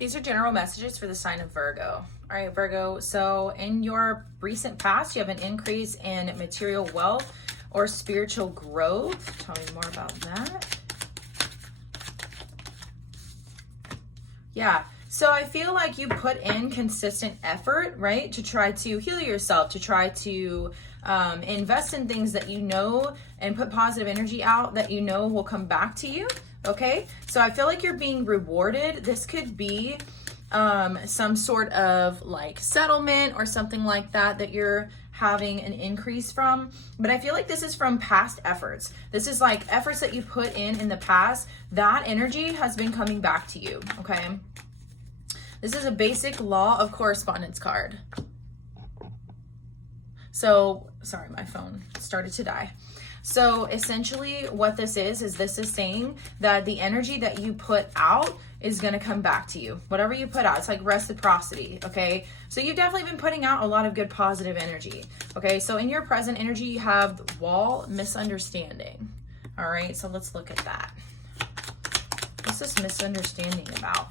These are general messages for the sign of Virgo. All right, Virgo, so in your recent past, you have an increase in material wealth or spiritual growth. Tell me more about that. Yeah, so I feel like you put in consistent effort, right, to try to heal yourself, to try to invest in things that you know and put positive energy out that you know will come back to you. Okay, so I feel like you're being rewarded. This could be some sort of like settlement or something like that that you're having an increase from, but I feel like this is from past efforts. This is like efforts that you put in the past. That energy has been coming back to you. Okay, this is a basic law of correspondence card. So sorry, my phone started to die. So essentially what this is this is saying that the energy that you put out is going to come back to you. Whatever you put out, it's like reciprocity, okay? So you've definitely been putting out a lot of good positive energy, okay? So in your present energy, you have the wall misunderstanding. All right, so let's look at that. What's this misunderstanding about?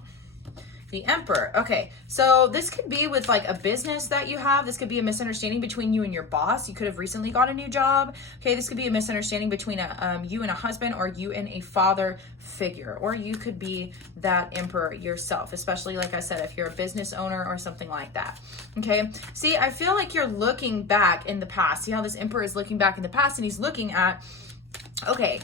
The Emperor. Okay, so this could be with like a business that you have. This could be a misunderstanding between you and your boss. You could have recently got a new job. Okay, this could be a misunderstanding between you and a husband, or you and a father figure, or you could be that Emperor yourself, especially like I said, if you're a business owner or something like that. Okay, see, I feel like you're looking back in the past. See how this Emperor is looking back in the past, and he's looking at, okay,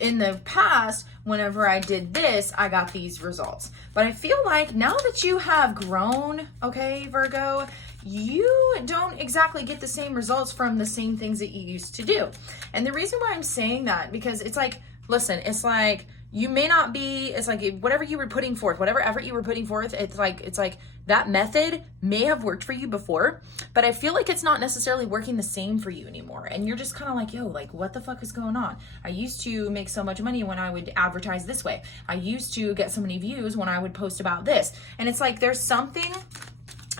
in the past, whenever I did this, I got these results. But I feel like now that you have grown, okay, Virgo, you don't exactly get the same results from the same things that you used to do. And the reason why I'm saying that, because it's like, listen, it's like, you may not be, it's like whatever you were putting forth, whatever effort you were putting forth, it's like that method may have worked for you before, but I feel like it's not necessarily working the same for you anymore. And you're just kind of like, yo, like what the fuck is going on? I used to make so much money when I would advertise this way. I used to get so many views when I would post about this. And it's like, there's something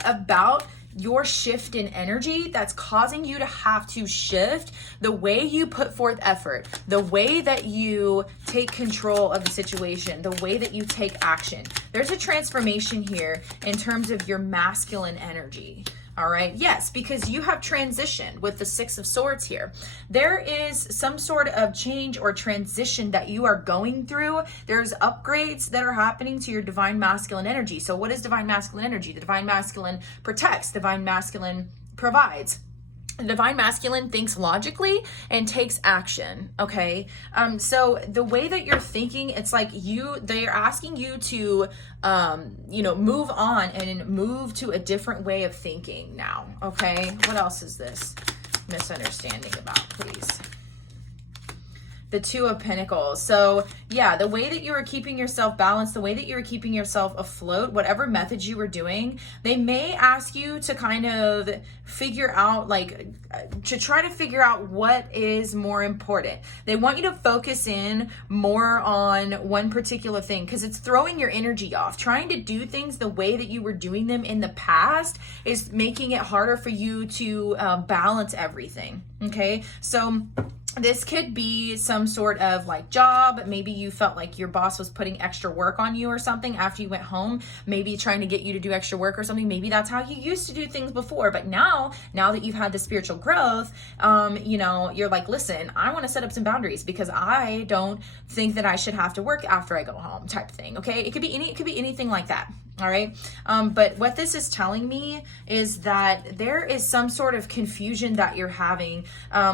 about your shift in energy that's causing you to have to shift the way you put forth effort, the way that you take control of the situation, the way that you take action. There's a transformation here in terms of your masculine energy. All right. Yes, because you have transitioned with the Six of Swords here. There is some sort of change or transition that you are going through. There's upgrades that are happening to your divine masculine energy. So what is divine masculine energy? The divine masculine protects, divine masculine provides. The divine masculine thinks logically and takes action. Okay. So the way that you're thinking, it's like they're asking you to, move on and move to a different way of thinking now. Okay. What else is this misunderstanding about, please? The Two of Pentacles. So yeah, the way that you were keeping yourself balanced, the way that you were keeping yourself afloat, whatever methods you were doing, they may ask you to kind of figure out, like, to try to figure out what is more important. They want you to focus in more on one particular thing because it's throwing your energy off. Trying to do things the way that you were doing them in the past is making it harder for you to balance everything. Okay, so this could be some sort of like job. Maybe you felt like your boss was putting extra work on you or something after you went home, maybe trying to get you to do extra work or something. Maybe that's how you used to do things before. But now that you've had the spiritual growth, you're like, listen, I want to set up some boundaries because I don't think that I should have to work after I go home type thing. Okay. It could be anything like that. All right. But what this is telling me is that there is some sort of confusion that you're having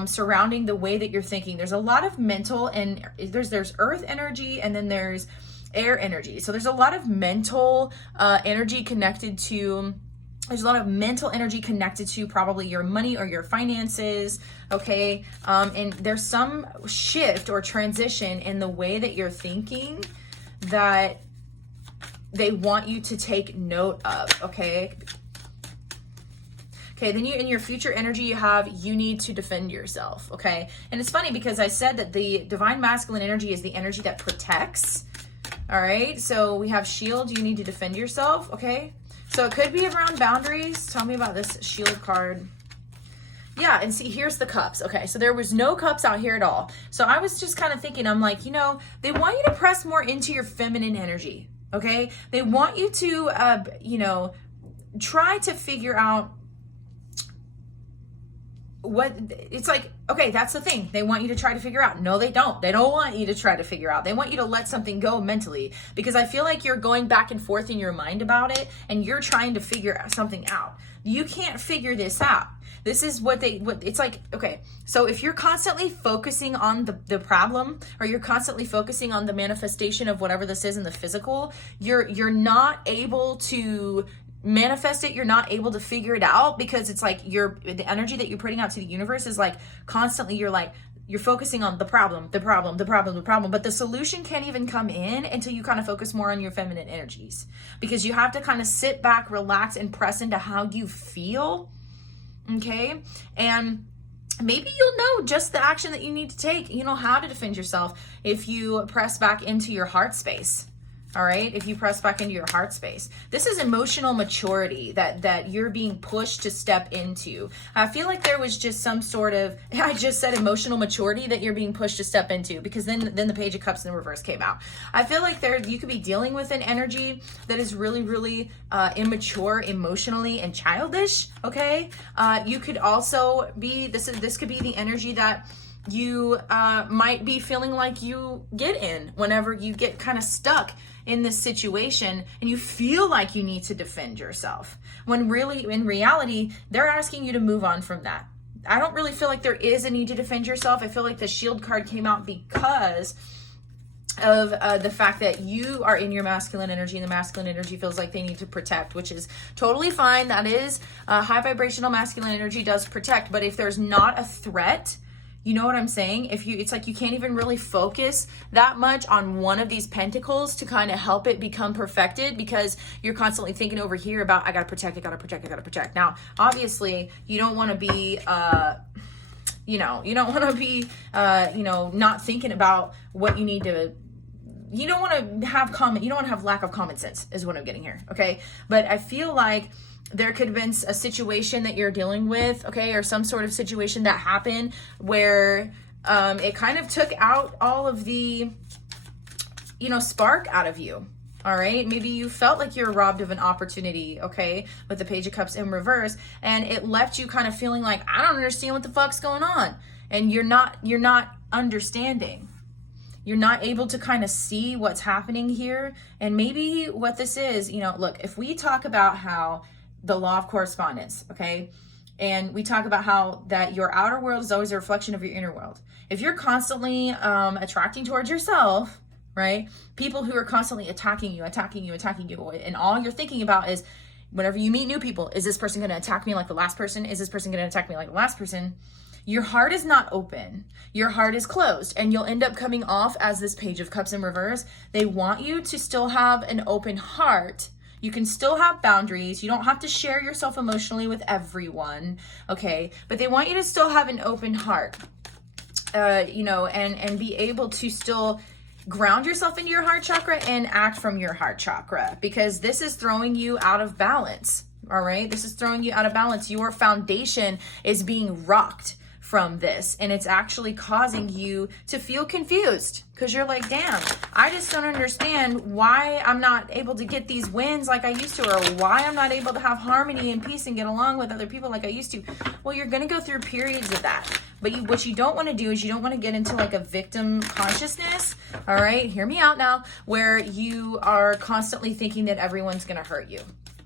surrounding the way that you're thinking. There's a lot of mental, and there's earth energy, and then there's air energy. So there's a lot of mental energy connected to, there's a lot of mental energy connected to probably your money or your finances. Okay. And there's some shift or transition in the way that you're thinking that they want you to take note of. Okay. Okay, then in your future energy, you need to defend yourself. Okay. And it's funny because I said that the divine masculine energy is the energy that protects. All right. So we have shield. You need to defend yourself. Okay. So it could be around boundaries. Tell me about this shield card. Yeah, and see, here's the cups. Okay, so there was no cups out here at all. So I was just kind of thinking, I'm like, they want you to press more into your feminine energy. okay? They want you to, you know, try to figure out what it's like. Okay, that's the thing. They want you to try to figure out. No, they don't. They don't want you to try to figure out. They want you to let something go mentally, because I feel like you're going back and forth in your mind about it, and you're trying to figure something out. You can't figure this out. This is what it's like. Okay, so if you're constantly focusing on the problem, or you're constantly focusing on the manifestation of whatever this is in the physical, you're not able to manifest it. You're not able to figure it out, because it's like the energy that you're putting out to the universe is like constantly you're focusing on the problem, but the solution can't even come in until you kind of focus more on your feminine energies, because you have to kind of sit back, relax, and press into how you feel. Okay, and maybe you'll know just the action that you need to take. You know how to defend yourself if you press back into your heart space. All right, if you press back into your heart space. This is emotional maturity that you're being pushed to step into. I feel like there was just some sort of, I just said emotional maturity that you're being pushed to step into, because then the Page of Cups in reverse came out. I feel like you could be dealing with an energy that is really, really immature emotionally and childish, okay? You could also be, this could be the energy that you might be feeling like you get in whenever you get kind of stuck in this situation and you feel like you need to defend yourself, when really in reality they're asking you to move on from that. I don't really feel like there is a need to defend yourself. I feel like the Shield card came out because of the fact that you are in your masculine energy, and the masculine energy feels like they need to protect, which is totally fine. That is high vibrational masculine energy does protect, but if there's not a threat, you know what I'm saying? It's like you can't even really focus that much on one of these pentacles to kind of help it become perfected, because you're constantly thinking over here about, I gotta protect. Now, obviously, you don't want to be, you don't want to be, not thinking about what you need to. You don't want to have lack of common sense, is what I'm getting here. Okay, but I feel like there could have been a situation that you're dealing with, okay, or some sort of situation that happened where it kind of took out all of the, spark out of you. All right, maybe you felt like you were robbed of an opportunity, okay, with the Page of Cups in reverse, and it left you kind of feeling like, I don't understand what the fuck's going on, and you're not understanding. You're not able to kind of see what's happening here, and maybe what this is, look, if we talk about how the law of correspondence, okay? And we talk about how that your outer world is always a reflection of your inner world. If you're constantly attracting towards yourself, right? People who are constantly attacking you, and all you're thinking about is, whenever you meet new people, is this person gonna attack me like the last person? Is this person gonna attack me like the last person? Your heart is not open. Your heart is closed, and you'll end up coming off as this Page of Cups in reverse. They want you to still have an open heart. You can still have boundaries. You don't have to share yourself emotionally with everyone, okay? But they want you to still have an open heart, and be able to still ground yourself into your heart chakra and act from your heart chakra, because this is throwing you out of balance, all right? This is throwing you out of balance. Your foundation is being rocked from this, and it's actually causing you to feel confused, because you're like, damn, I just don't understand why I'm not able to get these wins like I used to, or why I'm not able to have harmony and peace and get along with other people like I used to. Well, you're going to go through periods of that, but what you don't want to do is you don't want to get into like a victim consciousness, all right? Hear me out now, where you are constantly thinking that everyone's going to hurt you.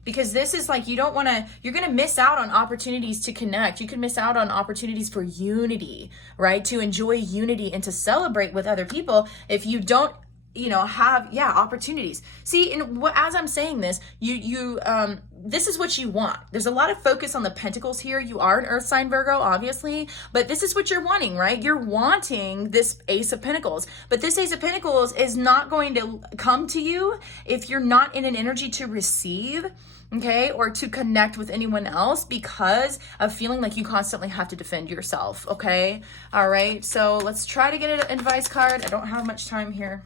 Because this is like, you're going to miss out on opportunities to connect. You can miss out on opportunities for unity, right? To enjoy unity and to celebrate with other people if you don't, have, opportunities. See, as I'm saying this, this is what you want. There's a lot of focus on the pentacles here. You are an earth sign, Virgo, obviously, but this is what you're wanting, right? You're wanting this Ace of Pentacles, but this Ace of Pentacles is not going to come to you if you're not in an energy to receive, okay, or to connect with anyone else, because of feeling like you constantly have to defend yourself, okay? All right, so let's try to get an advice card. I don't have much time here.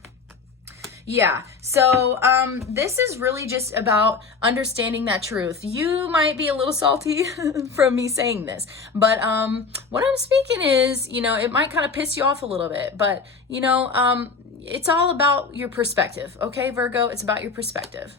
Yeah, so this is really just about understanding that truth. You might be a little salty from me saying this, but what I'm speaking is, it might kind of piss you off a little bit, but it's all about your perspective. Okay, Virgo, it's about your perspective.